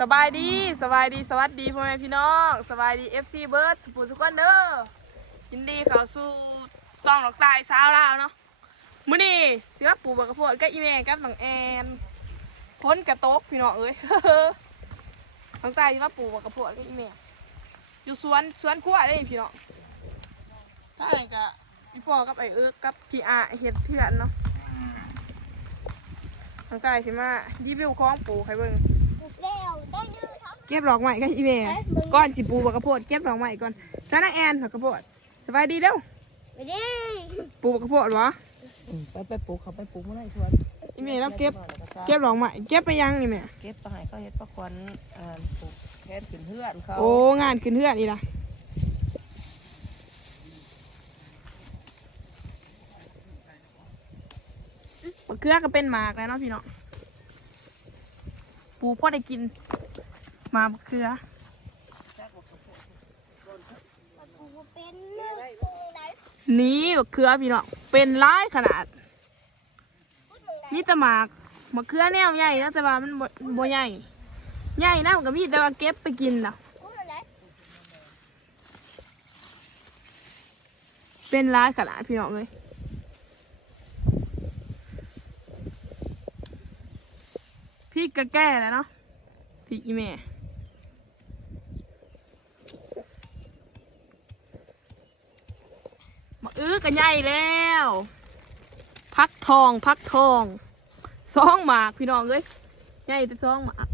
สบายดีสบายดีสวัสดีพ่อแม่พี่น้องสบายดี FC เบิร์ดสุภูสุกคนเด้อยินดีเข้าสู่ซองหลอกตายสาวลาวเนาะมื้อนี้สิว่าปู่บักกระโพดกับอีแม่กับน้องแอนพ้นกระโตกพี่น้องเอ้ยน้องตายสิว่าปู่บักกระโพดกับอีแม่อยู่สวนสวนครัวเด้พี่น้องถ้าอะไรก็พี่พ่อกับไอ้เอิร์กกับพี่อาเฮ็ดเพื่อนเนาะน้องตายสิมารีวิวของปู่ให้เบิ่ง เร็วได้ดื้อทั้ง เก็บดอกไม้กันอีเมก่อนสิปูบักกระโพดเก็บดอกไม้ก่อนซานาแอนบักกระโพดสบายดีเด้วไปดิปูบักกระโพดวะอืมไปไปปลูกเขาไปปลูกมาได้ชวนอีเมแล้วเก็บเก็บดอกไม้เก็บไปยังนี่แม่เก็บไปให้เขาเฮ็ดประควันอ่าปลูกแทนขึ้นเพื่อนเขาโอ้งานขึ้นเฮือนอีล่ะมะเขือก็เป็นหมากแล้วเนาะพี่เนาะปูพ่อได้กินห มามะเขือนี่มะเขือพี่เนาะเป็นร้ายขนาดนมีแต่หมากมะเขือแนวใหญ่นะแต่ว่ามันบ่บ่ใหญ่ใหญ่นะมันก็มีแต่ว่าเก็บไปกินนะเป็นร้ายขนาดพี่น้องเลยพี่กะแก่แล้วเนาะพี่อีแม่ เอื้อกันใหญ่แล้วพักทองพักทองซองหมากพี่น้องเลยใหญ่แต่ซองหมาก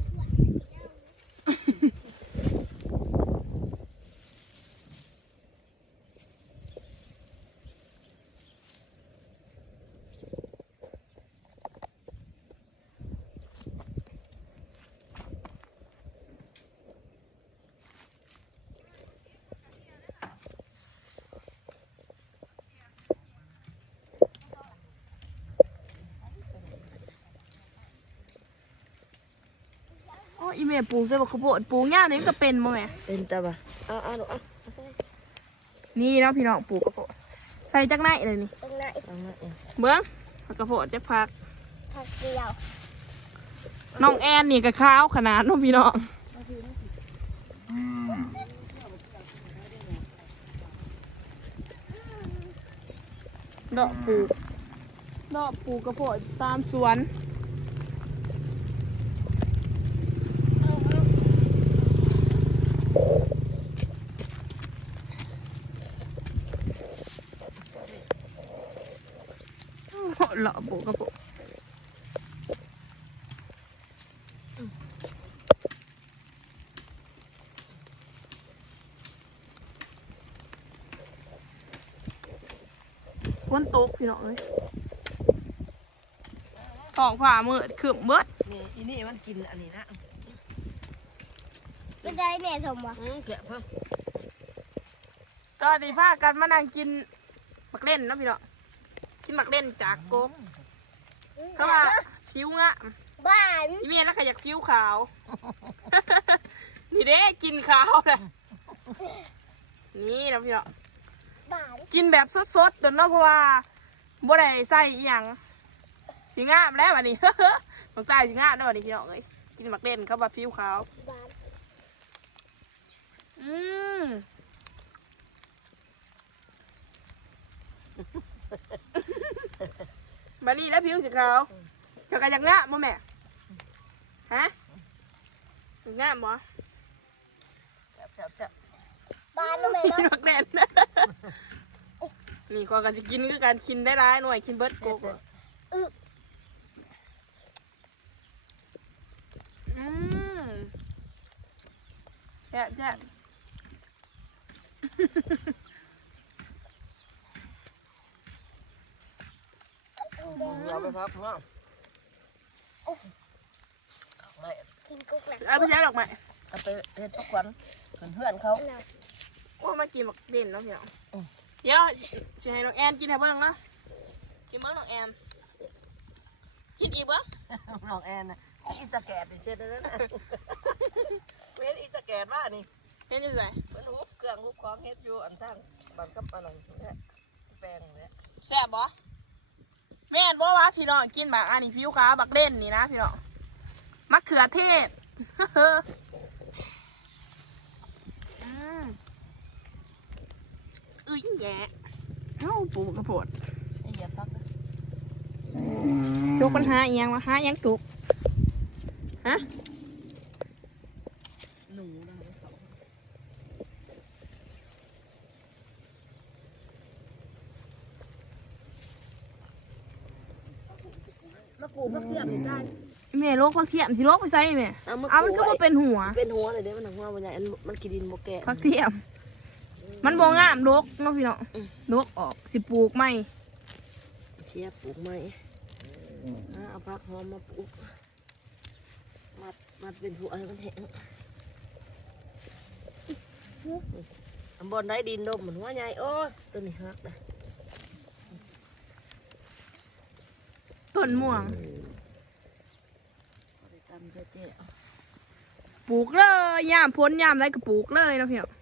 อ้อีแม่ปลูกแต่บอกข้าวโพดปลูกง่ายนี่มันก็เป็นมั้แม่เป็นตาบ่ะเอาเอาเอาเอาใส่นี่เนาะพี่น้องปลูกข้าวโพดใส่จักไหนเลยนี่ตรงไหนเอามาเองเบิ้งผักข้าวโพดจักพักผักเดียวน้องแอนนี่ก็ข้าวขนาดเน้องพี่น้อง ดอกปลูกดอกปลูกข้าวโพดตามสวน เลาะปลูกกระโปงฝนตกพี่น้องเอ้ยท้องผ่ามืดขึ้นเบิดนี่อีนี่มันกินอันนี้นะเป็นได้แม่สมวะอืมแกะเพิ่มตอนนี้พากันมานั่งกินหมักเล่นเนาะพี่น้อง กินหมักเล่นจากกบเขาว่าผิวงะบ้านอีเมียแล้วขยักผิวขาว นี่เด้กินขาวเลยนี่เนาะพี่น้องบ้านกินแบบสดๆเดี๋ยวเนาะเพราะว่าบ่ได้ใส่อีหยังสิงามแล้ววันนี้ ต้องใส่สิงามแล้ววันนี้พี่น้องเอ้ยกินหมักเล่นเขาว่าผิวขาวบ้านอืม บันนี้แล้วผิวสีขาวจะกระยักงะบ่แม่ ฮะงะบ่แกะแกะแกะบ้านทำไมกินเนาะหมักเล่นนี่ก็กันจะกินคือการกินได้ร้ายหน่วยกินเบิร์ดโกกอะอืมแจ๊ะแจ๊ะ เอา ไปพักเนาะไม่กินกุ๊กหนักเอาไปใช้ดอกไม้เอาไปเฮ็ดประควันขึ้นเพื่อนเขาว่ามากินหมักเด่นเนาะพี่น้องอืมเดี๋ยวสิให้น้องแอนกินให้เบิ่งเนาะกินเบิ่งน้องแอนกินอีกบ่น้องแอนน่ะอีสะแกดนี่เช็ดได้แล้วนะเฮ็ดอีสะแกดว่านี่เห็นอยู่ไสมันหุบเครื่องหุบของเฮ็ดอยู่อันทางบันกับอันนั้นเนี่ยแปลงเนี่ยแซ่บบ่ แม่นบ่ว่าพี่น้องกินหมากอันนี้ผิวขาวบักเด่นนี่นะพี่น้องมะเขือเทศอืมอือยิ่งแย่เอ้าปลูกกระโพดไอ้เหยียบพักนะจุกปัญหาอีหยังวะหาอีหยังจุกฮะ หนูนะเขา มาปลูกมะเขือไม่ได้แม่โรคพักเทียมสิโรคไปใส่แม่เอามาเอามันก็ปลูมาเป็นหัวเป็นหัวเลยเด้มันหัวมันใหญ่อันมันกินดินโมแกะพักเทียม มันบ่งามโรคเนาะพี่เนาะอืมโรคออกสิปลูกไหมเชียบปลูกไหมอ่าเอาพักหอมมาปลูกมัดมัดเป็นหัวให้มันแห้งอันบนได้ดินดมเหมือนหัวใหญ่โอ้ยตัวนี้หักนะ นม่วงปลูกเลยยามพ้นยามไรก็ปลูกเลยนาะพี่เนาะ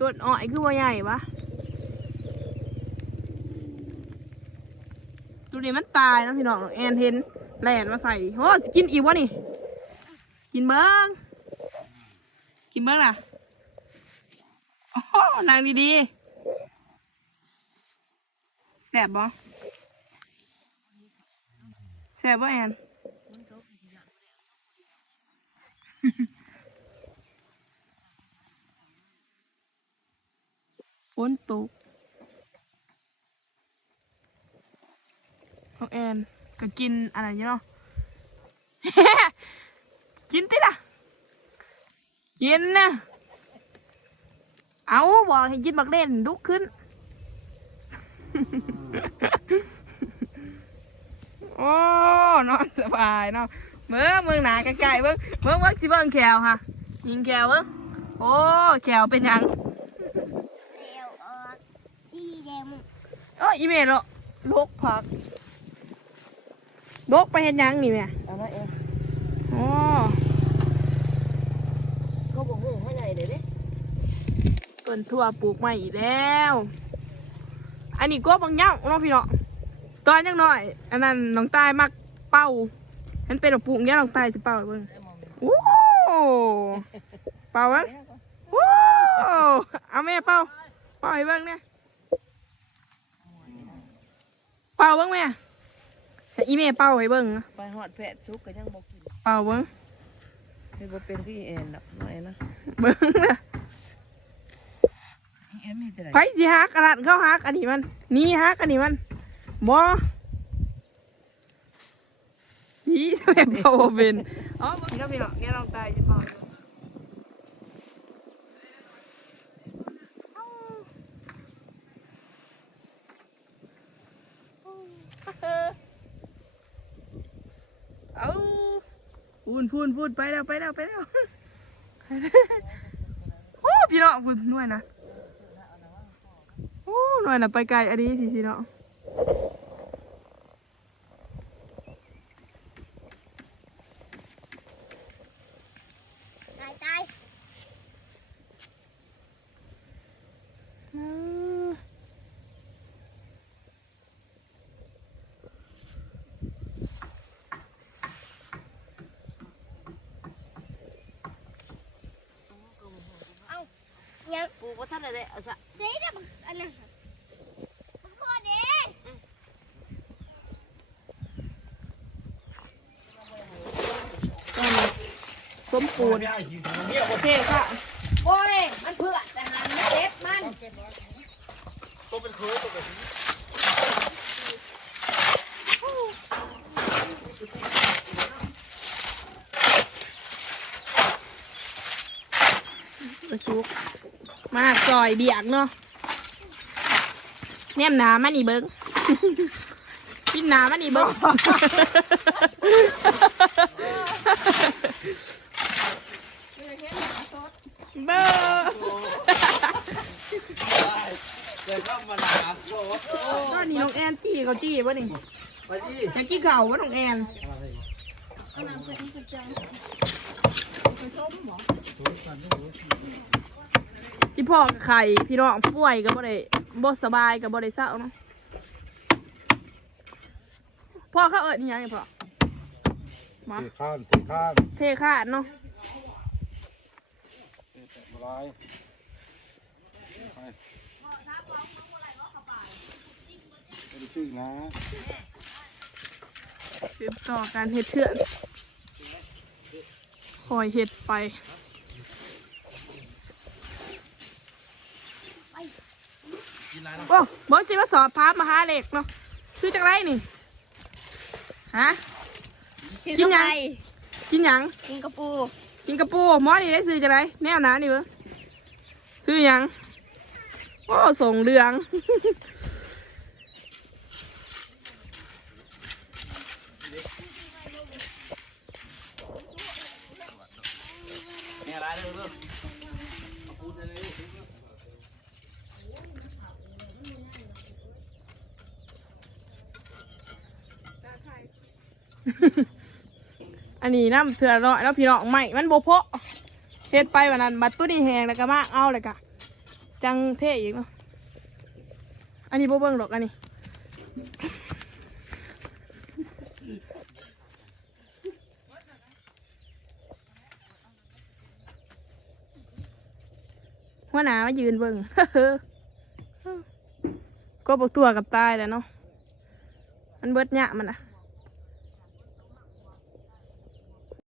ต้นอ้อยคือว่าใหญ่ปะตัวนี้มันตายนะพี่น้องแอนเห็นแลนมาใส่โอ้กินอีกวะนี่ กินเบิ้งกินเบิ้งล่ะโอ้นางดีๆ แสบบ่แสบบ่แอนฝนตกน้องแอนก็กินอะไรเนาะ กินติล่ะ กินนะ เอาบอกให้กินบักเล่นลุกขึ้น โอ้นอนสบายเนาะเมื่อเมืองหนาใกล้ๆเบิ่งเบิ่งเบิ่งสิเบิ่งแขวค่ะ ยิงแขวเบิ่งโอ้แขวเป็นหยังเร็วออกสีแดงเอออีเมลเหรอลกผักลกไปเห็นยังนี่แม่เอามาเองอ๋อเขาบอกหูหัวใหญ่เลยเด้ต้นทั่วปลูกใหม่อีกแล้ว อันนี้ก็บางอย่างเนาะพี่เนาะตอนยังน้อย อันนั้นน้องตายมักเป่าฉันเป็นดอกปลูกเนี้ยน้องตายสิเป่าให้เบิ่งโอ้เป่าเบิ่งโอ้เอาแม่เป่าเป่าให้เบิ่งเนี่ยเป่าเบิ่งแม่ให้อีแม่เป่าให้เบิ่งนะไปหอดแผดซุกก็ยังบอกกินเป่าเบิ่งคือบ่เป็นพี่แอนดอกน้อยนะเบิ่งนะพี่แอนมีแต่ ไหนไผสิฮักอันนั้นเข้าฮักอันนี้มัน นี่ฮักอันนี้มันบ่พี่ทำไมเป่าบ่เป็นอ๋อพี่น้องพี่น้องเนี่ยลองตายจะเป่าอยู่เอาพูนพูนพูนไปแล้วไปแล้วไปแล้วโอ้พี่น้องพูนหน่วยนะ โอ้หน่วยนะไปไกลอันนี้ทีพี่น้องตายตายอืมยังปลูกว่าท่านอะไรเอาซะ สีแดง อันนั้นบักพ่อเด้สมปูนโอเคค่ะโอ้ย มันเพื่อแต่หันมันเจ็บมันไปซุกมาซอยเบียกเนาะ แนมหนามันนี่เบิ้งพินหนามันนี่เบิ้งเบิ้งเดี๋ยวก็มาหาโซ่ตอนนี้น้องแอนจี้เขาจี้ป่ะนี่ไปดิอยากกินข่าวว่าน้องแอน ที่พ่อกับไข่พี่น้องป่วยก็บ่ได้บ่สบายก็บ่ได้เศร้าเนาะพ่อพ่อเขาเอิดยังไงพ่อมาสี่ข้านสี่ข้านเทขาดเนาะอะไรไปไม่ได้ชื่อนะสืบต่อการเห็ดเถื่อนคอยเห็ดไป กินอะไรนะโอ้บอกสิว่าสอบพามหาเหล็กเนาะชื่อจากไรนี่ ฮะ กินหยังกินหยัง กินกระปูกินกระปูหมอนี่ได้ซื้อจากไรแนวหนานี่เบ้อซื้อหยัง โอ้ส่งเรืองมีอะไรเลยลูกเอาปูใส่เลยลูก อันนี้น้ำเถื่อนน้อยแล้วพี่น้องใหม่มันโบเพาะเฮ็ดไปวันนั้นบัดตัวนี้แหงแล้วก็มาเอาเลยกะจังเท่อีกเนาะอันนี้โบเบิ้งหรอกอันนี้หัวหนามายืนเบิ้งก็บอกตัวกับตายแล้วเนาะมันเบิดหยะมันอะ